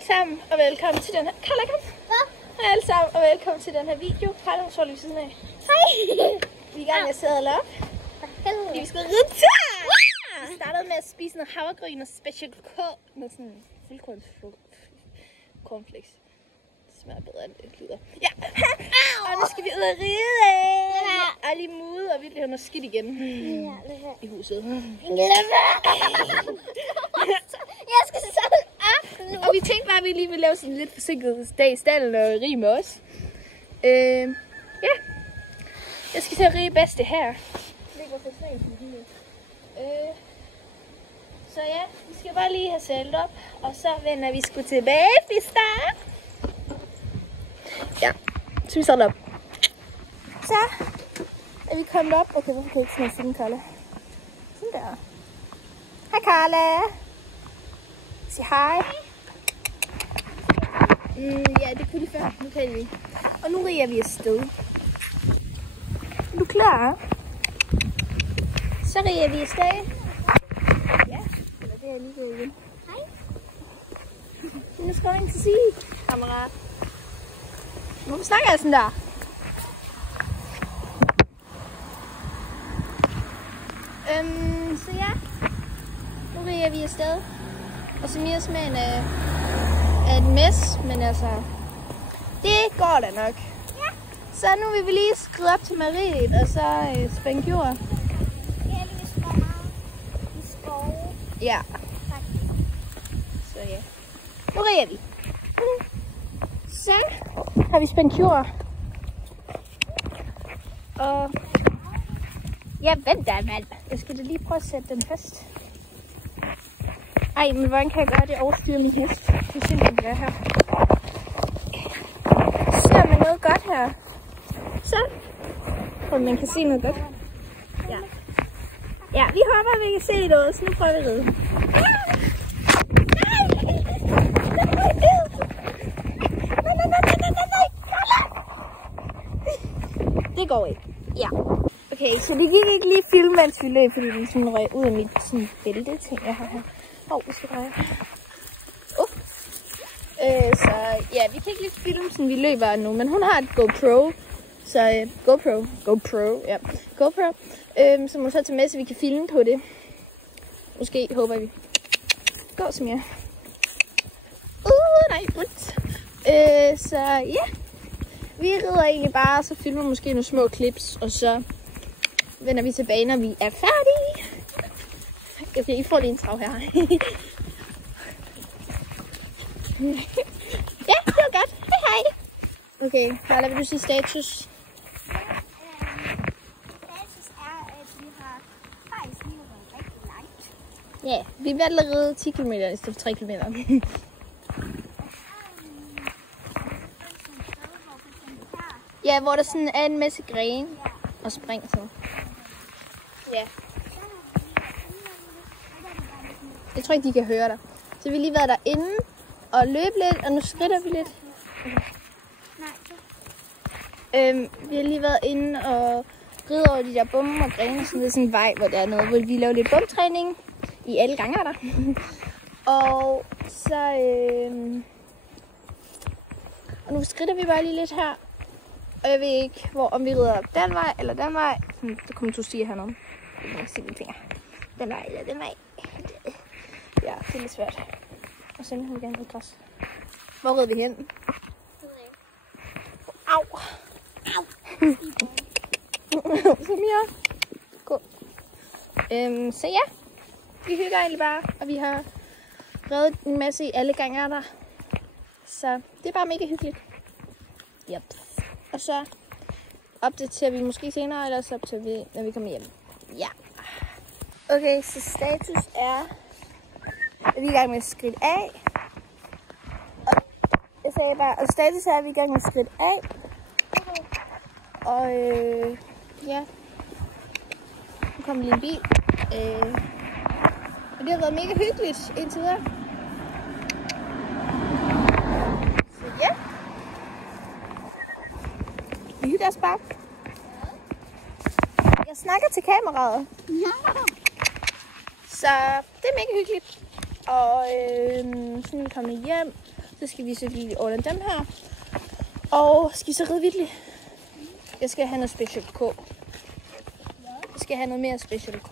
alle sammen, og velkommen til den her... Carla, kom! Hvad? Hej alle sammen, og velkommen til den her video. Carla, hun står lige ved siden af. Hej! Vi er i gang med at sædle op. Fordi vi skal ride Vi startede med at spise noget havregryn og special K med sådan fuldkornsflakes. Det smager bedre end det lyder. Ja! Og nu skal vi ud og ride. Og lige mude, og vi bliver noget skidt igen i huset. Jeg skal så op nu. Og vi tænkte bare, at vi lige ville lave sådan en lidt forsinket dag i stallen og rige med os. Ja. Jeg skal til at rige bedste her. Så ja, vi skal bare lige have sælt op, og så vender vi sgu tilbage, Fista. Ja, så vi sætter op. Så er vi kommet op. Okay, hvorfor kan jeg ikke sådan finde Carla? Sådan der. Hej Carla. Sig hej. Ja, det kunne de før. Nu kan vi. Og nu riger vi afsted. Er du klar? Så riger vi afsted. Ja, eller det er lige gået igen. Hej. Nu skal jeg til sige, kammerat. Hvorfor snakker jeg sådan der? Så ja, nu riger vi afsted. Og Samias-smagen er et mess, men altså, det går da nok. Ja. Så nu vil vi lige skride op til Mariet, og så spænde jord. Jeg er lige ved i skove. Ja. Så ja. Nu riger vi. Så har vi spændt jord. Og ja, vent da, mand. Jeg skal da lige prøve at sætte den fast. Ej, men hvordan kan jeg gøre det og overstyre min hest? Det synes jeg, gør her. Ser man noget godt her? Så. Og man kan se noget godt. Ja. Ja, vi håber, at vi kan se noget, så nu prøver vi at ride. Det går ikke. Ja. Okay, så det gik ikke lige filme, mens vi løb, fordi vi sådan røg ud af mit sådan bælte ting, jeg har her. Vi skal dreje. Så ja, vi kan ikke lige filme, sådan vi løber nu, men hun har et GoPro. Så GoPro, som hun så tager med, så vi kan filme på det. Måske, håber vi. Gå, Samia. Nej, rundt. Så ja, vi rider egentlig bare, så filmer måske nogle små clips, og så vender vi tilbage, når vi er færdige. Okay, I får lige en trav her. Ja, det var godt. Hej hej. Okay, Carla, vil du sige status? Status er, at vi har faktisk lige været rigtig langt. Ja, vi vil allerede 10 km i stedet for 3 km. Ja, hvor der sådan er en masse grene og spring sådan. Ja. Jeg tror ikke, de kan høre dig. Så vi har lige været derinde og løbe lidt, og nu skritter vi lidt. Vi har lige været inde og ride over de der bomber og grene, sådan ved sådan en vej, hvor der er noget, hvor vi laver lidt bomtræning i alle gange der. Og så og nu skritter vi bare lige lidt her. Og jeg ved ikke, om vi rider den vej eller den vej. Det kommer du sige hernede. Jeg kan se mine fingre. Den vej eller den vej. Ja, det er lidt svært. Og så vil vi gerne ride græs. Hvor rider vi hen? Au! Au! Samia. Gå. Så ja, vi hygger egentlig bare, og vi har reddet en masse i alle gange der. Så det er bare mega hyggeligt. Yep. Og så opdaterer vi måske senere, eller så opdaterer vi, når vi kommer hjem. Ja. Okay, så status er, at vi er i gang med at skridt af. Og jeg sagde bare, og status er, at vi er i gang med at skridt af. Okay. Og ja, nu kommer lige en bil. Og det har været mega hyggeligt indtil videre. Så ja. Vi hygger os bare. Jeg snakker til kameraet. Ja. Så det er mega hyggeligt. Og så når vi kommer hjem, så skal vi så lige ordne dem her. Og skal I så ride Vittli? Jeg skal have noget Special K. Jeg skal have noget mere Special K.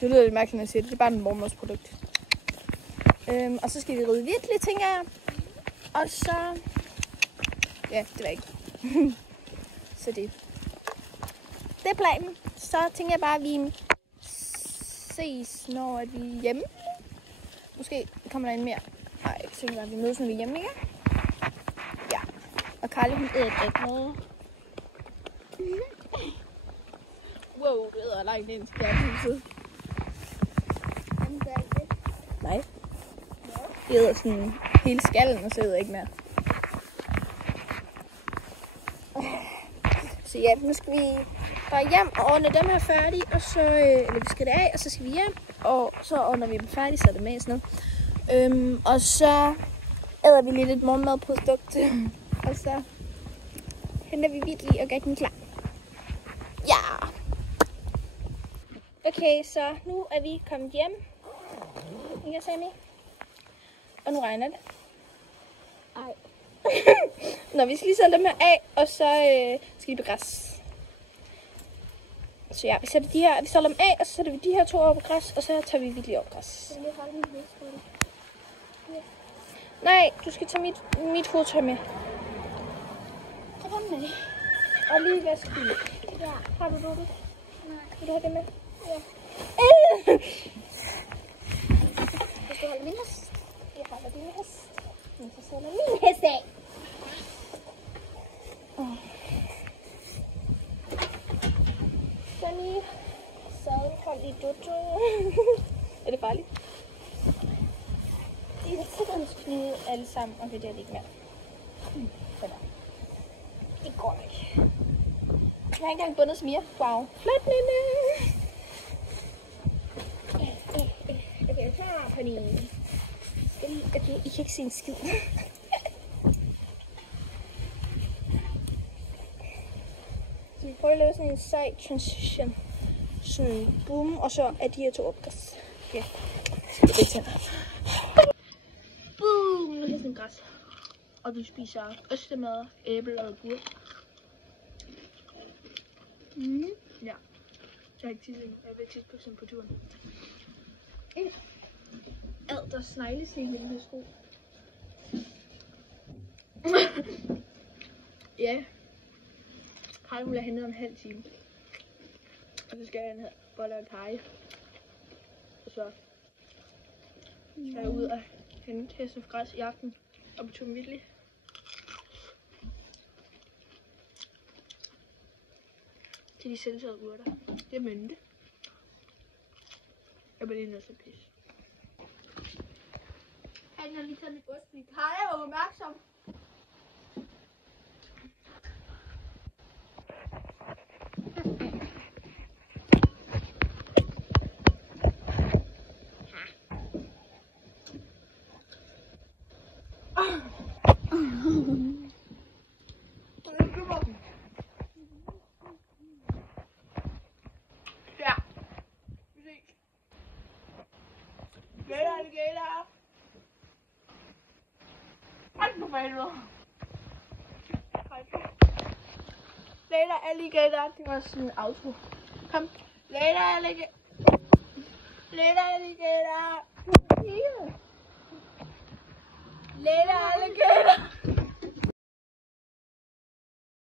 Det lyder lidt mærkeligt, når jeg siger det. Det er bare en mormors-produkt. Og så skal vi ride Vittli, tænker jeg. Og så... Ja, det var ikke. Så det er planen. Så tænker jeg bare, at vi ses, når vi er hjemme. Måske kommer der en mere. Nej, jeg tænker bare, at vi mødes, når vi er hjemme, ikke? Ja. Og Karli, hun æder ikke noget. Wow, du æder langt ind til huset. Nej. Jeg æder sådan hele skallen, og så æder jeg ikke mere. Så ja, nu skal vi bare hjem og ordne dem her færdige, og så, eller vi skal det af, og så skal vi hjem, og så ordner vi dem færdige, så er det med sådan noget. Og så æder vi lidt et morgenmadprodukt, og så henter vi Vittli og gør den klar. Ja! Okay, så nu er vi kommet hjem. Ikke Sammy? Og nu regner det. Ej. Nå, vi skal lige sætte dem her af, og så skal de på græs. Så ja, vi sætter dem af, og så sætter vi de her to over på græs, og så tager vi Vittli over på græs. Nej, du skal tage mit fodtøj med. Tag dem med. Og lige vaske det. Ja. Har du det? Nej. Vil du have det med? Ja. Hvis du holder min hest. Jeg holder din hest. Men så sætter min hest af. Sammy, så hold i Dodo. Er det farligt? De har sikkerhedsknude alle sammen, og det er det ikke mere. Sådan. Det går ikke. Jeg har ikke engang bundet Smia. Wow. Flot, Nene. Okay, her, honey. Okay, I kan ikke se en skid. Så vi prøver at lave sådan en sej transition. Sådan, boom, og så er de her to opgræs. Okay, så det tænder. Boom, nu er det sådan græs. Og vi spiser ostemad, æble og agurk. Ja. Jeg har ikke tisset. Jeg vil tisse på sådan på turen. Ad, der snegles lige i den her sko. Ja. Karli vil have hentet om en halv time. Og så skal jeg have boller og pege. Og så skal jeg ud og hente hesten for græs i aften. Og på tur med Vittli. Til de selvsagde urter. Det er mynte. Jeg bliver lige nødt til at pisse. Han har lige taget mit bryst, fordi Karli var opmærksom. Ja. Vi ses. Alligator. Hold nu for helvede. Later alligator. Det var sådan en outro. Kom. Later alligator. Later alligator. Later alligator.